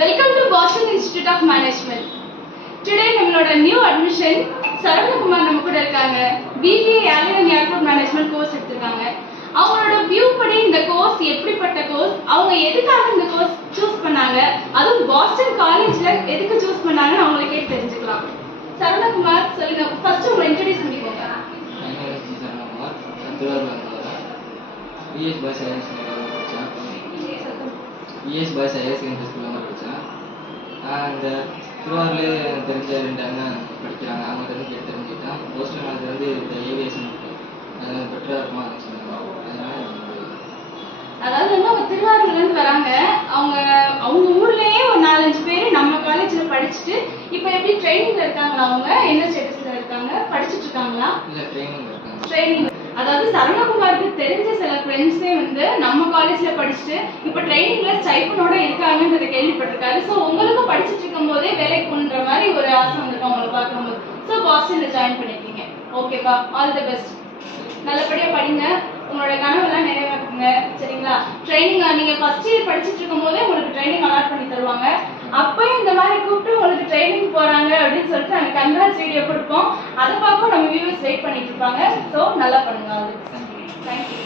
Welcome to Boston Institute of Management. Today நம்மளோட new admission Saravanakumar நம்ம கூட இருக்காங்க. BBA Airline and Airport Management course எடுத்துருக்காங்க. அவங்களோட வியூ படி இந்த கோர்ஸ் எப்படிப்பட்ட கோர்ஸ், அவங்க எதுக்காக இந்த கோர்ஸ் சூஸ் பண்ணாங்க, அதுவும் பாஸ்டன் காலேஜ்ல எதுக்கு சூஸ் பண்ணாங்கன்னு அவங்களுக்கே தெரிஞ்சுக்கலாம். சரவணகுமார் சொல்லுங்க, ஃபர்ஸ்ட் உங்களை இன்ட்ரோடியூஸ் பண்ணிக்கோங்க. சரவணகுமார் திருவாரூர்ல BS பாய்ஸ் ஹையர் செகண்டரி படித்தேன். BS பாய்ஸ் ஹையர் செகண்டரி ஸ்கூலில் தான் படித்தேன். அந்த திருவாரூர்லேயே தெரிஞ்ச 2 அண்ணன் படிக்கிறாங்க. அவங்க தெரிஞ்சுக்கிட்டேன். போஸ்டல் காலேஜ் வந்து இந்த ஏவியேஷன் அது பெட்டராக இருக்குமா அப்படின்னு சொன்னாங்க. அதாவது வந்து அவங்க திருவாரூர்லேருந்து வராங்க. அவங்க ஊர்லேயே ஒரு 4-5 பேர் நம்ம காலேஜில் படிச்சுட்டு இப்போ எப்படி ட்ரைனிங்ல இருக்காங்களா? அவங்க என்ன ஸ்டேட்டஸ்ல இருக்காங்க? படிச்சுட்டு இருக்காங்களா? இல்லை, ட்ரைனிங்ல இருக்காங்க. ட்ரைனிங். அதாவது சரவணகுமாருக்கு தெரிஞ்ச சில ஃப்ரெண்ட்ஸே வந்து நம்ம காலேஜ்ல படிச்சுட்டு இப்போ ட்ரைனிங்ல ஸ்டைபனோட இருக்காங்கன்றத கேள்விப்பட்டிருக்காரு. ஸோ உங்களுக்கும் படிச்சுட்டு இருக்கும் போதே வேலைக்கு போன்ற மாதிரி ஒரு ஆசை வந்துருக்கு அவங்களை பார்க்கும்போது. ஸோ பாஸ்டன்ல ஜாயின் பண்ணிருக்கீங்க. ஓகேப்பா, ஆல் தி பெஸ்ட். நல்லபடியா படிங்க, உங்களோட கனவெல்லாம் நிறைவேற்றுங்க. சரிங்களா? ட்ரைனிங் நீங்க ஃபர்ஸ்ட் இயர் படிச்சுட்டு இருக்கும் போதே உங்களுக்கு ட்ரைனிங் அலாட் பண்ணி தருவாங்க. அப்பயும் இந்த மாதிரி கூப்பிட்டு உங்களுக்கு ட்ரைனிங் போறாங்க அப்படின்னு சொல்லிட்டு நாங்கள் கங்க்ராட்ஸ் வீடியோ கொடுப்போம். அதை பார்ப்போம் நம்ம வியூவர்ஸ் வெயிட் பண்ணிட்டு இருப்பாங்க. ஸோ நல்லா பண்ணுங்க. தேங்க்யூ.